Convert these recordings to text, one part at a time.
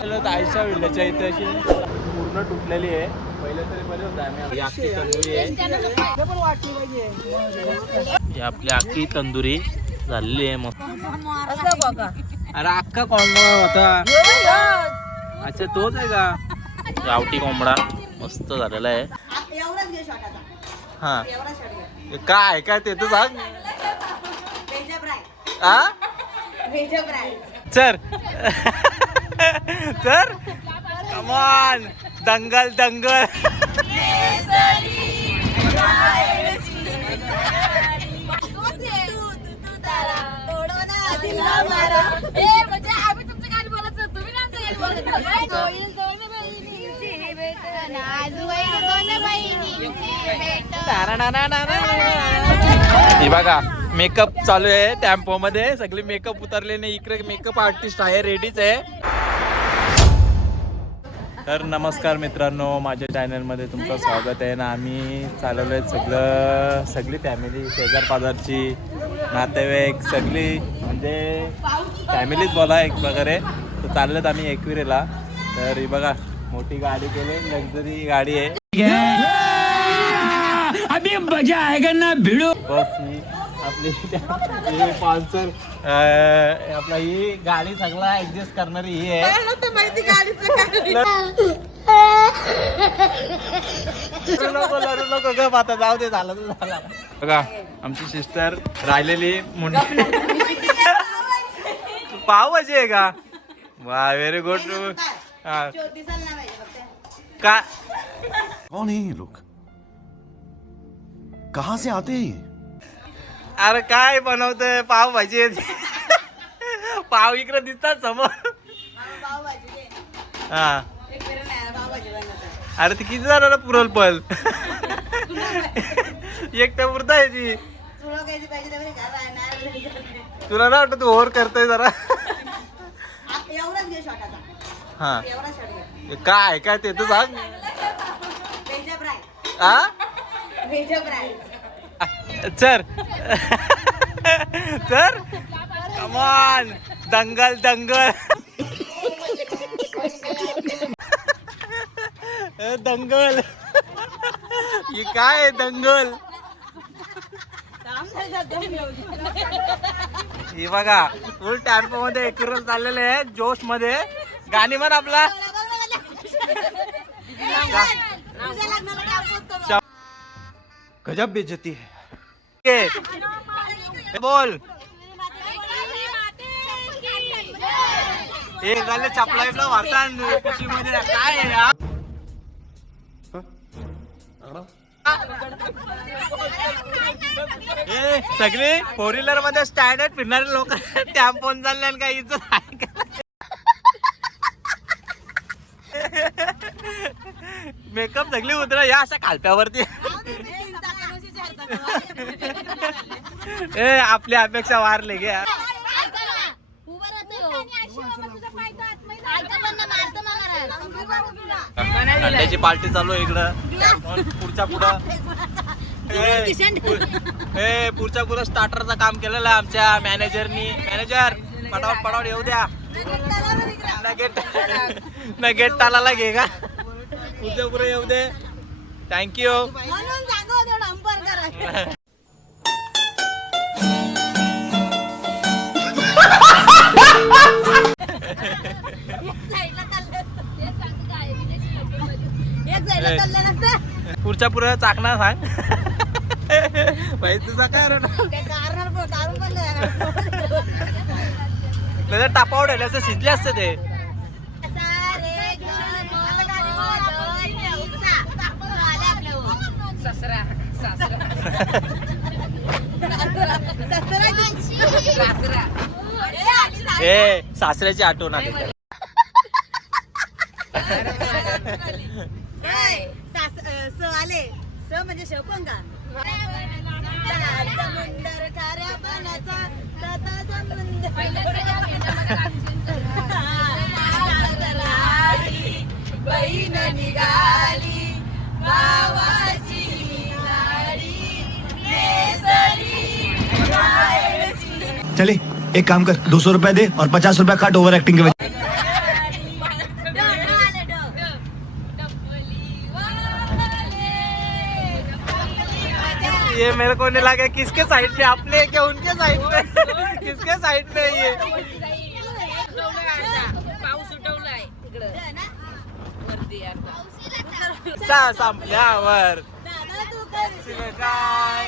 आयशा विल्याच्या इथे अशी पूर्ण तुटलेली आहे. पहिलं तरी बरे होतं. आम्ही अख्खी तंदुरी आहे, ही आपली अख्खी तंदुरी झालेली आहे. मग अरे अख्खा कोंबडा होता. अच्छा तोच आहे का? गावठी कोंबडा मस्त झालेला आहे. हा काय काय ते तू सांग. चल चल कमान दंगल दंगल. हे बघा मेकअप चालू आहे टेम्पो मध्ये. सगळे मेकअप उतरले नाही. इकडे मेकअप आर्टिस्ट आहे, रेडीच आहे. तर नमस्कार मित्रांनो, माझ्या चॅनलमध्ये तुमचं स्वागत आहे ना. आम्ही चालवलो आहे सगळी फॅमिली, शेजार पाजारची, नातेवाईक सगळी, म्हणजे फॅमिलीच बोला एक प्रकारे. तर चाललेत आम्ही एकविरेला. तर ही बघा मोठी गाडी केली, लक्झरी गाडी आहे. अभी मजा आएगा ना भिडो. बस ही आपली स्पॉन्सर आपला ही गाडी सगळा ऍडजस्ट करणारी ही आहे. लरू नको ग आता, जाऊ दे, झालं तर झालं. बघा आमची सिस्टर राहिलेली मुंडी पावभाजी आहे का? वा व्हेरी गुड. का कौन है ये लोग, कहाँ से आते हैं? अरे काय बनवतोय? पावभाजी. पाव इकडे दिसतात समोर. हा अरे ती किती जणांना पुरल पण एक तर पुरता आहे ती. तुला ना वाटत तू ओव्हर करतोय जरा. हा काय काय ते तू सांग. चल चल कमान दंगल दंगल. दंगल ही काय दंगल. ही बघा फुल टेम्पो मध्ये एकविरा चाललेले आहे, जोश मध्ये. गाणी म्हण आपला. गजब बेइज्जती है. बोल हे झाले चपला इकडं वारता कुशी मध्ये काय आहे यार. हे सगळे फोर व्हीलर मध्ये स्टँडर्ड फिरणारे लोक टॅम्पोन चालले काय इज्जत आहे का? मेकअप सगळी उतरा या अशा खालप्यावरती. ए आपल्या अपेक्षा वारले गे. अंड्याची पार्टी चालू आहे इकडं. पुढच्या पुढं पुढच्या पुढं स्टार्टरचं काम केलेलं आहे आमच्या मॅनेजरनी. मॅनेजर पटावट पटावट येऊ द्या. नगेट तालाला घे का? पुढच्या पुढे येऊ दे. थँक्यू. पुढच्या पुढे चाकणार सांग. भाई तुझा काय रे टापावर ठेवले असं शिजले असते ते. ए सासऱ्याची आठवण आली. आले स म्हणजे शपंगा. समुंदर खाऱ्या पाण्याचा बहीण निघाली भावाची लाडी. चले एक काम कर, 200 रुपया दे और 50 रुपया काट ओवर एक्टिंग के वजह. ये मेरे को नहीं लगा किसके साइड पे, अपने क्या उनके साइड पे? किसके साइड पे ये? पाऊस उठवलाय तिकडं वरती अर्धा संपल्यावर दादा तू कर काय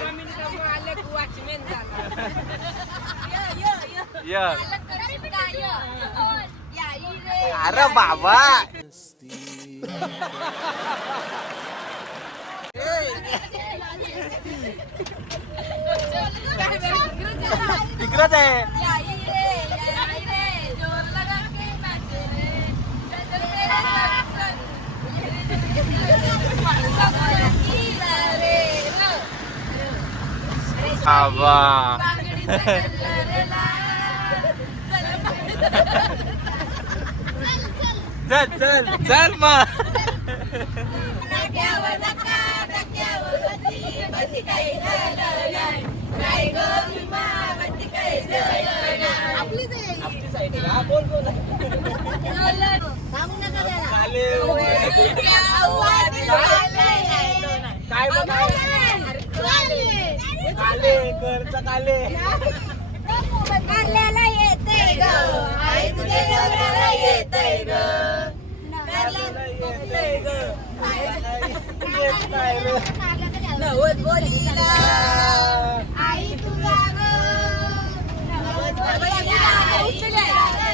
आले वॉचमॅन झाला य याई रे अरे बाबा तिकडच आहे. याई रे जोर लगा के नाचे रे चल मेरे संग गीला रे बाबा बांगडी चल रे ला चल चल चल मग नाक्यावर नका नाक्यावर बत्ती बत्ती काही झालं नाही काय गं भीमा बत्ती काही झालं नाही आपलीच आहे थांबू नका त्याला काय कारल्याला येतंय ग आई तुझ्या नवऱ्याला येतंय ग नवस बोलीला आई तुझा ग नवस बोलीला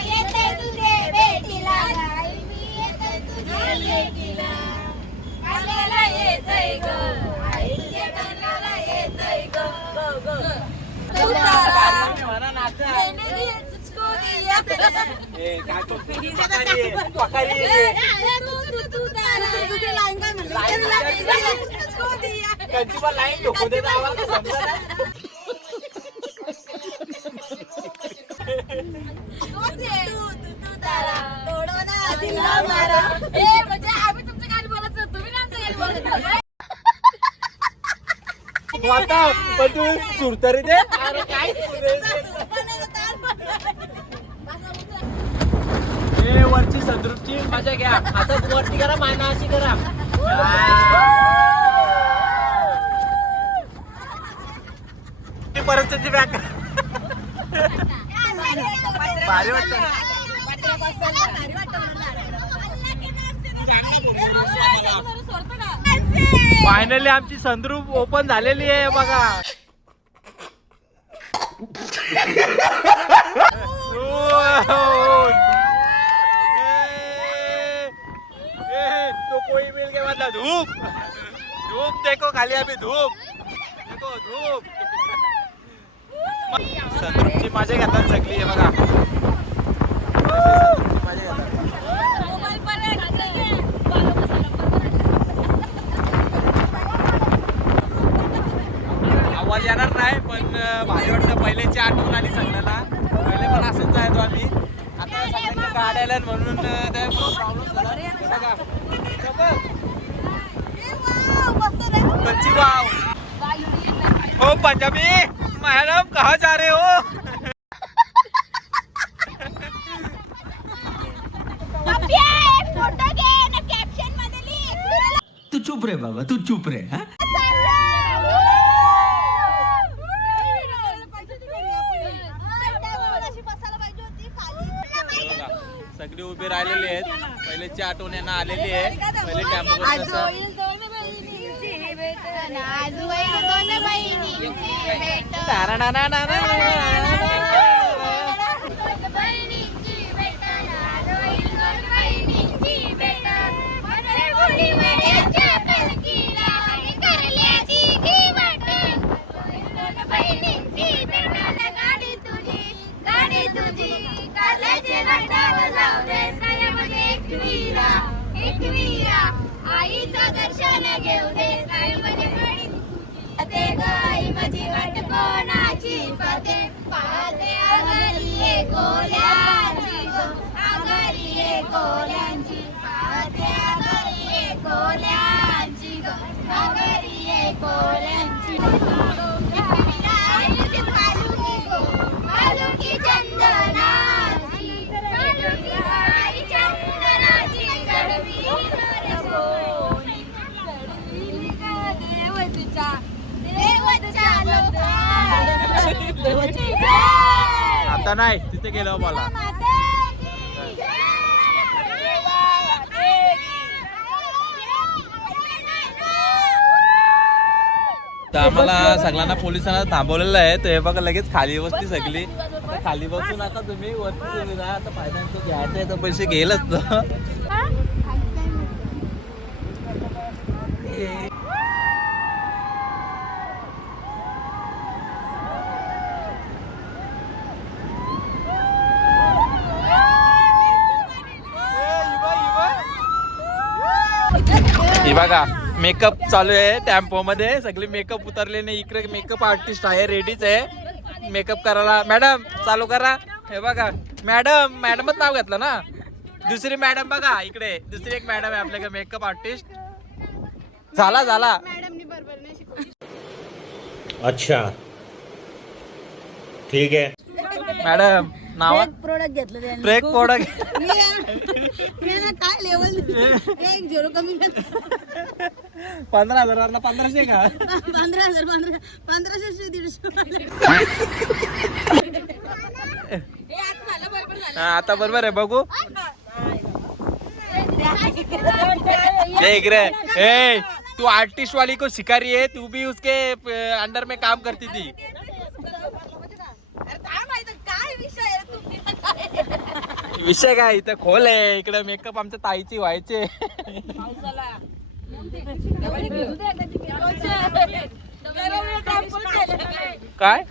येते तुझे बेटीला आई मी येते तुझे बेटीला कारल्याला येतंय ग आई तुझ्या कारल्याला येतंय ग लाईन ढोकू दे म्हणजे आम्ही तुमचं गाणी बोलायचं तुम्ही ना आमचं गाणी बोलायचं आता पण तू सूर तरी दे. अरे काय वरची संतृप्ती मजा घ्या. आता वरती करा माना अशी करा. परिस्थिती बॅक भारी वाटत. फायनली आमची संद्रूप ओपन झालेली आहे बघा. तो कोई मिल के मतलब धूप धूप देखो खाली अभी धूप देखो धूप. संद्रूपची मजा घेतात सगळी आहे बघा. मजा घेतात. आवाज येणार नाही पण भारी वाटतं. पहिल्याची आठवण आली सगळ्याला. पहिले पण असंच जायचो आम्ही. आता सगळ्यांना गाड्या आल्या म्हणून ते प्रॉब्लेम झाला. हे बघा कच्ची वाव. हो पंजाबी मैडम कहाँ जा रहे हो? तू चुप रे बाबा, तू चुप रे. हा सगळी उभी राहिलेली आहेत. पहिल्याची आठवण यांना आलेली आहे. पहिले टॅम्पो आईचं दर्शन घेऊ दे ते गाई माझी वाट कोणाची पाहते पाहते आघारी कोल्यांची आघारी कोल्यांची पाहते आघारी कोल्यांची आघारी कोल्यांची पालुकी चंदनाची पालुकी चंदनाची कडवी देव तुझ्या आता नाही तिथे गेलो मला. तर आम्हाला सगळ्यांना पोलिसांना थांबवलेलं आहे. तर हे बघा लगेच खाली बसली सगळी. आता खाली बसू नका तुम्ही, वरती तुम्ही जा. आता फायद्यांचं घ्यायचं आहे तर पैसे घेईलच तर. ही बघा मेकअप चालू आहे टेम्पो मध्ये. सगळे मेकअप उतरले नाही. इकडे मेकअप आर्टिस्ट आहे, रेडीच आहे मेकअप करायला. मॅडम चालू करा. हे बघा मॅडम, मॅडमच नाव घेतलं ना. दुसरी मॅडम बघा इकडे, दुसरी एक मॅडम आहे आपल्याकडे मेकअप आर्टिस्ट. झाला झाला. अच्छा ठीक है. मॅडम नाव प्रोडक्ट घेतलं त्याने. Break product. मी ना काय लेवल 1-0 कमी 15,000 1500 का? 15,000 1500 150. हा आता बरोबर आहे बघू. ये इकडे. ए तू आर्टिस्ट वाली को शिकारी है, तू भी उसके अंडर में काम करती थी. विषय काय इथं खोल आहे. इकडे मेकअप आमच्या ताईची व्हायचे. काय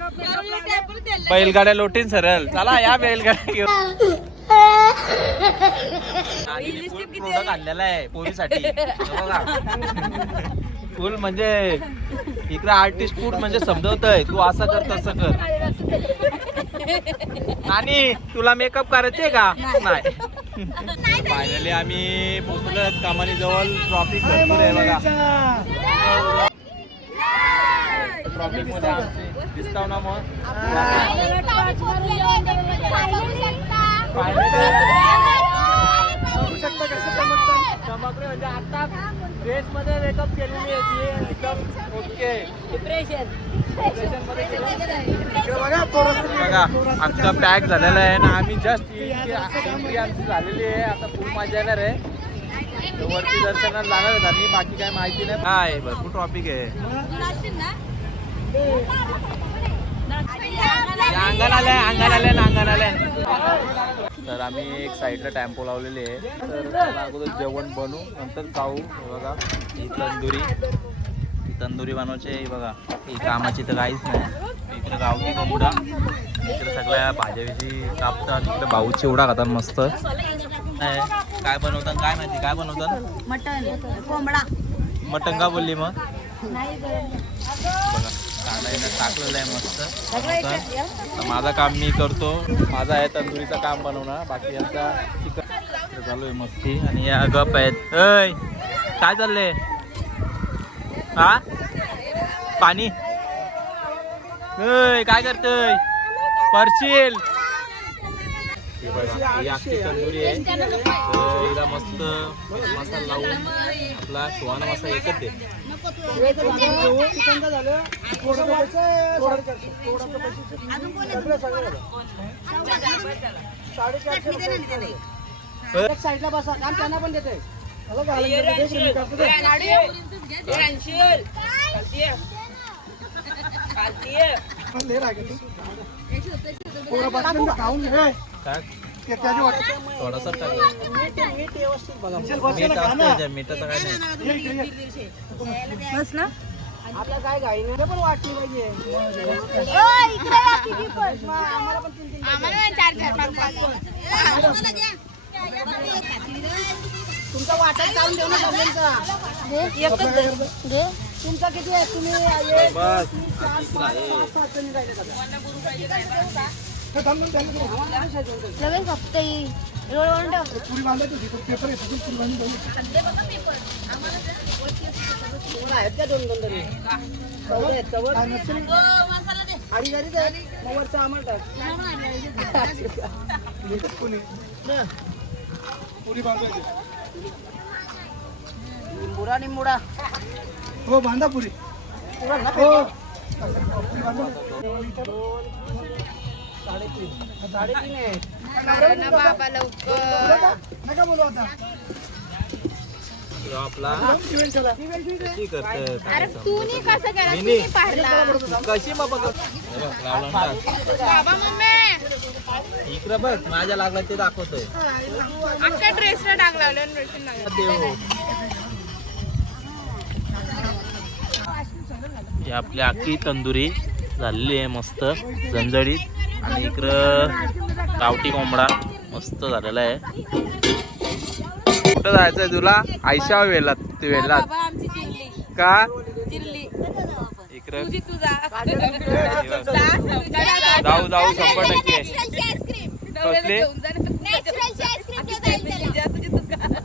बैलगाड्या लोटीन सरळ. चला या बैलगाड्या घेऊन. प्रोडक्ट आणलेला आहे पोरीसाठी. फुल म्हणजे इकडे आर्टिस्ट फूड म्हणजे समजवतय. तू असं कर तसं कर. आणि तुला मेकअप करायचे का? नाही. फायनली आम्ही पोहोचलो कामानी जवळ. ट्रॉफिक भरपूर आहे बघा. ट्रॉफिक मध्ये आमची दिसताव ना मग. चमकले म्हणजे आता ड्रेस मध्ये मेकअप केलेली आहे एकदम ओके. बघा अख्खा पॅक झालेला आहे ना. आम्ही जस्ट एंट्री आमची झालेली आहे. आता खूप मजा येणार आहे. वरती दर्शनाला जाणार आहेत आम्ही. बाकी काय माहिती नाही. काय भरपूर टॉपिक आहे. अंगण आल्या. तर आम्ही एक साईडला टेम्पो लावलेली आहे. तर त्याला अगोदर जेवण बनवू नंतर खाऊ. हे बघा ही तंदुरी बनवायची आहे. बघा ही कामाची तर काहीच नाही. इकडे गावठी कोंबडा, इकडे सगळ्या भाज्याची कापतात. इकडे भाऊ चिवडा खातात मस्त. काय बनवतात काय माहिती काय बनवतात. मटन कोंबडा. मटन का बोलली मग. बघा कांदा टाकलेलं आहे मस्त. तर माझं काम मी करतो. माझं आहे तंदुरीचं काम बनवणं. बाकी यांचा चिकन चालू आहे मस्ती. आणि या गप आहेत. अय काय चाललंय. हा पाणी. काय करतोय परशील. ही बघा ही अख्खी तंदुरी आहे. हिला मस्त मसाला लावून आपला सुहाना मसाला एकच दे. साईडला बसा. काम त्यांना पण देते. थोडासा मीठाचं काय नाही. बस ना. आपल्या काय गाई नाही पण वाटली पाहिजे. आम्हाला पण 3-3 तुमचा वाटत काढून देऊ ना सगळ्यांचा. तुमचा किती आहे. तुम्ही फक्त आहेत का 2 तरी. आणि जरी वरचा आम्हाला निंबुडा निंबुडा हो बांधा पुरी. साडेतीन आहे. ना बाबा लवकर. नका बोलू आता. आपला कशी करते अरे तू नी कसं केलं तू नी पाहिला कशी बाबा बाबा मम्मी इकडे बघ माझ्या लागला ते दाखवतोय अख्ख्या ड्रेसला डाग लावले ही आपली अख्खी तंदुरी झालेली आहे मस्त झणझणीत आणि इकडं गावठी कोंबडा मस्त झालेला आहे. कुठं जायचंय तुला आयशा वेलात ते वेलात बाबा आमची चिरली का चिरली इकडं तुझी तुझा जाऊ जाऊ 100% आईस्क्रीम कसले नॅचरलची आईस्क्रीम घेता येईल त्याला.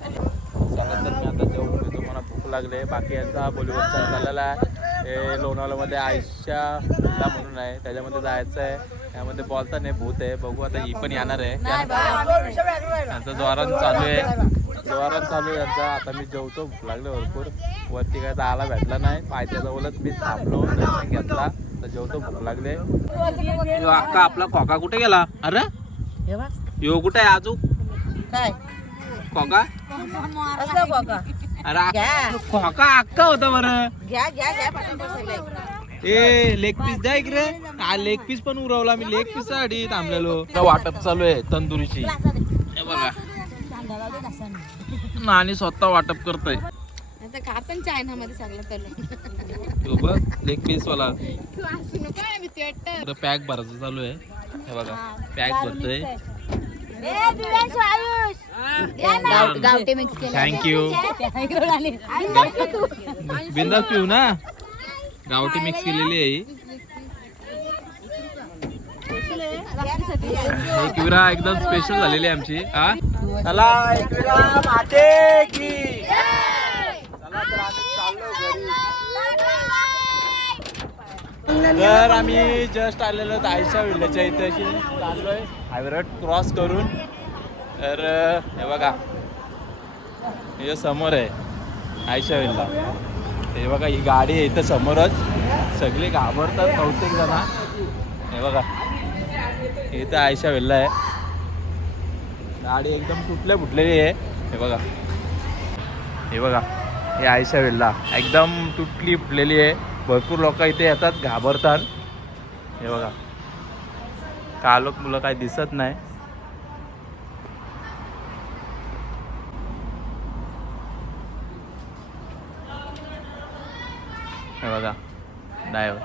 चला तर मी आता जेवून घेतो मला भूक लागले. बाकी यांचा बॉलिवूडचा चाललेला आहे हे लोणावळ्यामध्ये आयशाला म्हणून आहे त्याच्यामध्ये जायचं आहे. यामध्ये बोलता नाही भूत आहे बघू आता ही पण येणार आहे त्यांचं जोरान चालू आहे यांचा. आता मी जेवतो भूक लागले भरपूर वरती काय जायला भेटला नाही पायथ्याचा बोलत मी थांबलो दर्शन घेतला तर जेवतो भूक लागले. अक्का आपला खोका कुठे गेला अरे यो कुठे आहे आजू काय खोका असं बघा. अरे खोका अक्का होता बरं घ्या घ्या घ्या पाठवून सगळे. ए लेग पीस द्या इकडे हा लेग पीस पण उरवला मी लेग पीस साठी थांबलेलो. वाटप चालू आहे तंदुरीची हे बघा नानी स्वतः वाटप करतोय आता आपण चायनामध्ये सगळं चालू तो बघ लेग पीस वाला काय मी ते पॅक भरायचं चालू आहे हे बघा पॅक भरतोय. गावठी मिक्स थँक्यू बिंदास पिऊ ना गावठी मिक्स केलेली आहे ही. एकविरा एकदम स्पेशल झालेली आहे आमची हा चला एकविरा माते की चला तर आम्ही चाललो घरी. तर आम्ही जस्ट आलेलो आयशा विल्ल्याच्या इथे अशी चाललोय हायवे क्रॉस करून. तर हे बघा हे समोर आहे आयशा विल्ला हे बघा ही गाडी आहे इथं समोरच सगळे घाबरतात बहुतेक जण. हे बघा इथं आयशा विल्ला आहे गाडी एकदम तुटल्या फुटलेली आहे. हे बघा हे आयशा विल्ला एकदम तुटली फुटलेली आहे. भरपूर लोक इथे येतात घाबरतात. हे बघा कालोख मुलं काही दिसत नाही. हे बघा ड्रायव्हर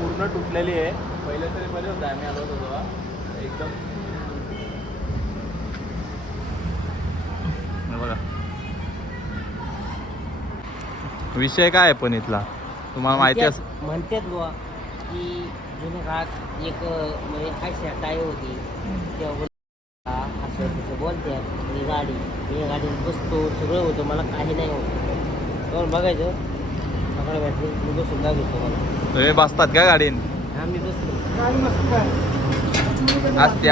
पूर्ण तुटलेली आहे. पहिले तरी बरे होते आम्ही आलो होतो तेव्हा एकदम. हे बघा विषय काय आहे पण इथला तुम्हाला माहिती असं म्हणतात बुवा की जुन्या काळात एक म्हणजे आयशा टाय होती तेव्हा असं तसं बोलतात ही गाडीत बसतो सगळं होतं मला काही नाही होत. जाऊन बघायचं सकाळी भेटलं मी बसून दाखवतो मला तुम्ही बसतात का गाडीन आम्ही बसतो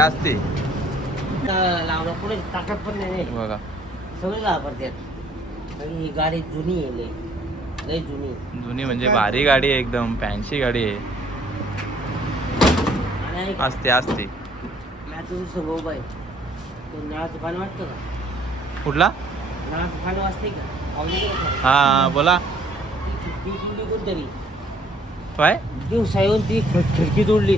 असते लावणं पुढे ताकद पण नाही बघा सगळे घाबरतात. आणि ही गाडी जुनी आहे लय जुनी म्हणजे भारी गाडी आहे एकदम फॅन्सी गाडी आहे. आणि असते मी तुझं समोर बाई तो नळाचं पाणी वाटतं का कुठला नळाचं पाणी वाजते का हा बोला कोणतरी काय दिवसा येऊन ती खिडकी तोडली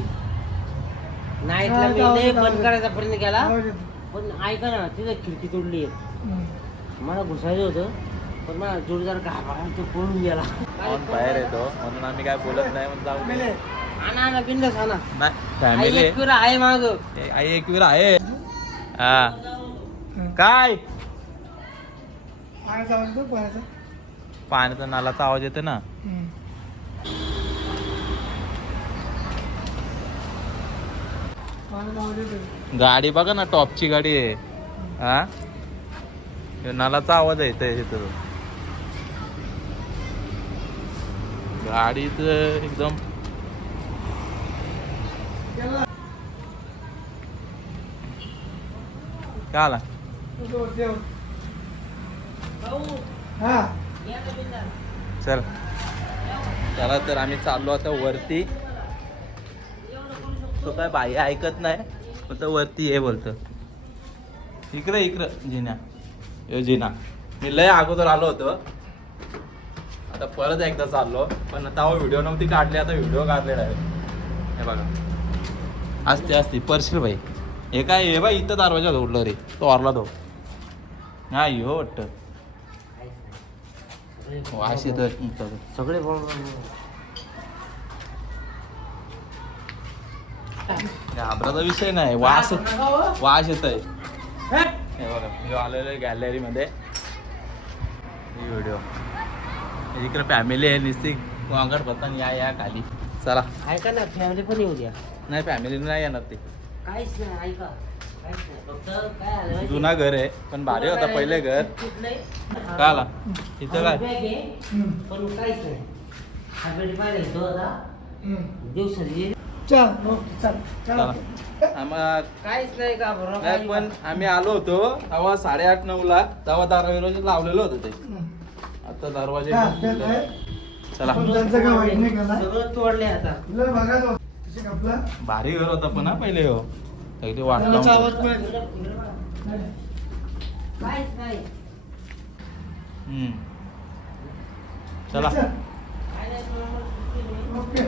नाईटला मी लय बंद करायचा प्रयत्न केला पण ऐका ना तिथं खिडकी तोडली मला घुसायचं होतं पण मला जोडदार घाबरा तो पळून गेला बाहेर येतो म्हणून आम्ही काय बोलत नाही म्हणून जाऊ दे. आणा बिंदस आणा नाही फॅमिली आहे माग आई एकवीर आहे हा काय पाण्याचा आवाज येतो पाण्याचा. पाण्याचा नालाचा आवाज येतो ना. पाण्याचा आवाज येतो. गाडी बघा ना टॉपची गाडी आहे हा नालाचा आवाज येतोय इथं गाडीच एकदम काय आला हा चल चला तर आम्ही चाललो आता वरती तो काय बाई ऐकत नाही, फक्त वरती ये बोलतं. इकडं जिना, यो जिना. मी लय अगोदर आलो होतो, आता परत एकदा चाललो, पण आता व्हिडिओ नव्हती काढली, आता व्हिडिओ काढलेला आहे. हे बघा असते परशील भाई. हे काय हे बाई इथं दरवाजा उडलं रे, तो ऑरला तो नाही हो वाटतं. वास येतोय सगळे घाबराचा विषय नाही, वास येत आहे. हे बघा मी आलेलो गॅलरीमध्ये. व्हिडिओ इकडे फॅमिली आहे, निस्ती वांगड पतन या खाली. चला ऐका ना, फॅमिली पण येऊ द्या. नाही फॅमिली नाही येणार ते. काहीच नाही, ऐका काहीच नाही, फक्त काय आलं माहिती? जुना घर आहे पण भारी होता पहिले घर. काय आला इथं काय बॅग आहे, पण काहीच नाही. हॅपी पाहिजे तो आता दिवसाची चल ओके चल चला आम्हाला काहीच नाही का बरोबर. नाही, पण आम्ही आलो होतो तेव्हा 8:30-9 ला, तेव्हा दरवाजे लावलेलं होतं ते. आता दरवाजे हा, बंद त्यात केले. आहे. चला पण त्यांचं काय वाईट नाही केलं. सगळं तोडले आता. तुला बघायचं होतं. तशी आपलं भारी घर होता पण हा पहिले हो. अगदी वाटलं त्याचा होतं. आवाज पण येतो. काहीच नाही. हम्म. चला ओके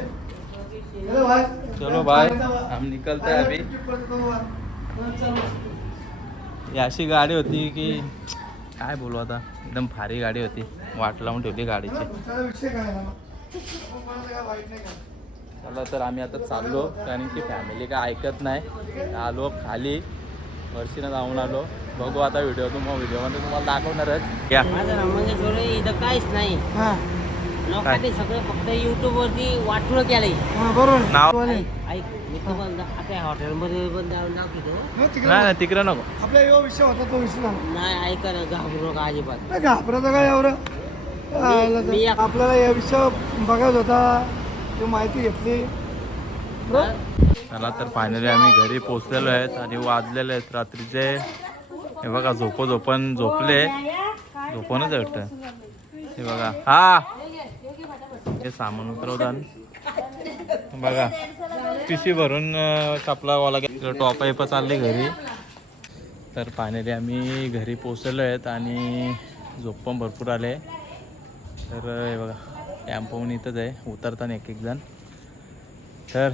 चलो भाई. चलो भाई, हम निकलते हैं अभी. ही अशी गाडी होती की काय बोलू आता, एकदम भारी गाडी होती. वाट लावून ठेवली गाडीची. त्याचा विषय काय ना, कोणाचं काय वाईट नाही केलं. चला तर आम्ही आता चाललो, कारण की फॅमिली काय ऐकत नाही. आलो खाली, वर्षीनं जाऊन आलो. बघू आता व्हिडिओमध्ये तुम्हाला दाखवणारच. या माझं नाव मंगेश्वर आहे. इथं काहीच नाही. हा लोकांनी सगळं फक्त युट्यूब वरती वाटलं केलंय. हा बरोबर नाव ऐक, मी तुम्हाला आता हॉटेलमध्ये पण जाऊन दाखवतो. तिकडे नाही तिकडे नको. आपला यो विषय होता तो विषय झाला. नाही ऐका ना, घाबरू नका अजिबात. नाही घाबराचं काय एवढं. मी एक- आपल्याला या विषय बघायचा होता, ती माहिती घेतली. चला तर फायनली आम्ही घरी पोचलेलो आहेत आणि वाजलेले आहेत रात्रीचे. हे बघा झोपले, झोपूनच वाटतं. हे बघा हा हे सामान उतरवतात बघा. पिशी भरून चपलावाला टॉप आहे चालली घरी. तर फायनली आम्ही घरी पोचलेलो आहेत आणि झोप पण भरपूर आले. तर हे बघा टेम्पोहून इथंच आहे, उतरताना एक जण. तर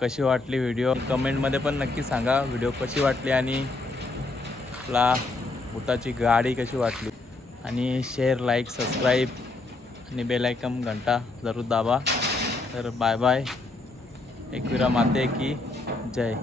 कशी वाटली व्हिडिओ कमेंटमध्ये पण नक्की सांगा. व्हिडिओ कशी वाटली आणि आपला भूताची गाडी कशी वाटली. आणि शेअर, लाईक, सबस्क्राईब आणि बेल आयकॉन घंटा जरूर दाबा. तर बाय बाय. एकविरा माते की जय.